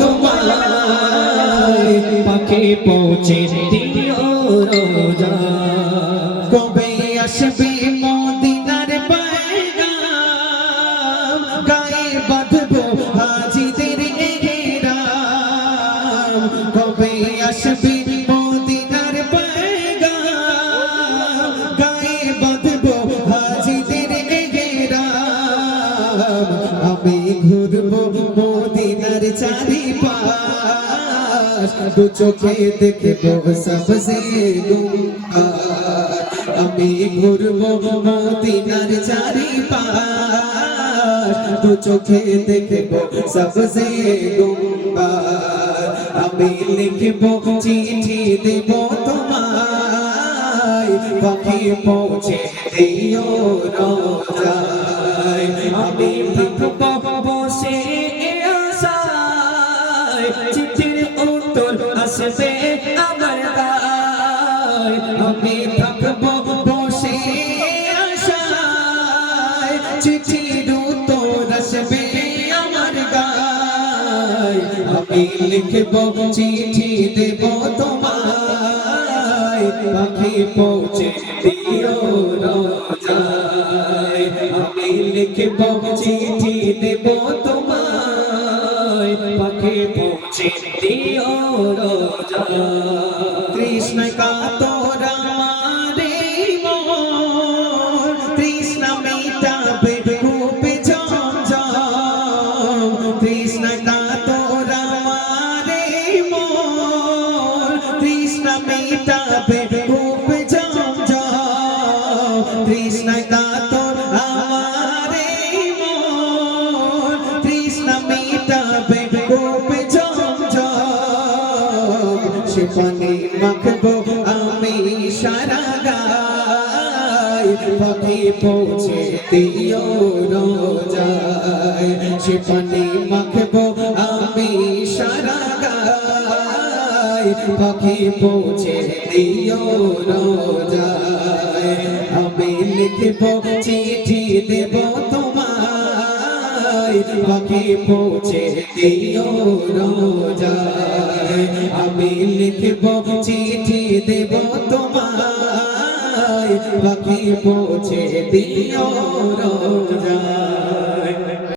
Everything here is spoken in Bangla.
তোমায় পাখি পৌঁছে দিও রোজা কবে আসবে মদিনার পয়গাম গায়ে বাঁধবো হাজিদের এহরাম কবে আসবে মদিনার পয়গাম গায়ে বাঁধবো হাজিদের এহরাম আমি ঘুরবো মদিনার চারিপাশ দু চোখে দেখবো সবসে গুমবার আমি ঘুরবো মদিনার চারিপাশ দু চোখে দেখবো সবসে গুমবার আমি লিখবো চিঠি দেব তোমায় পাখি পৌঁছে দিও রোজায় আমি লিখবো বসে চিঠির উত্তর আসবে আমার গায় আমি থাকবো বসে আশায় চিঠির উত্তর আসবে আমার গায় আমি লিখবো চিঠি দেব তোমায় পাখি পৌঁছে দিও রোজায় আমি লিখবো চিঠি দেব তোমায় পাখি পৌঁছে দিও রোজা কৃষ্ণ কাতর আমারে মন কৃষ্ণ মিটাবে রূপে ঝমঝম কৃষ্ণ কাতর আমারে মন কৃষ্ণ মিটাবে রূপে ঝমঝম কৃষ্ণ কাতর আমারে মন কৃষ্ণ মিটাবে রূপে সে পানি মাখবো আমি সারা গায় পাখি পৌঁছে দিও রোজায় সে পানি মাখবো আমি সারা গায় পাখি পৌঁছে দিও রোজায় আমি লিখবো চিঠি দেব তোমায় পাখি পৌঁছে দিও রোজায় আমি লিখবো চিঠি দেব তোমায় পাখি পৌঁছে দিও রোজায়।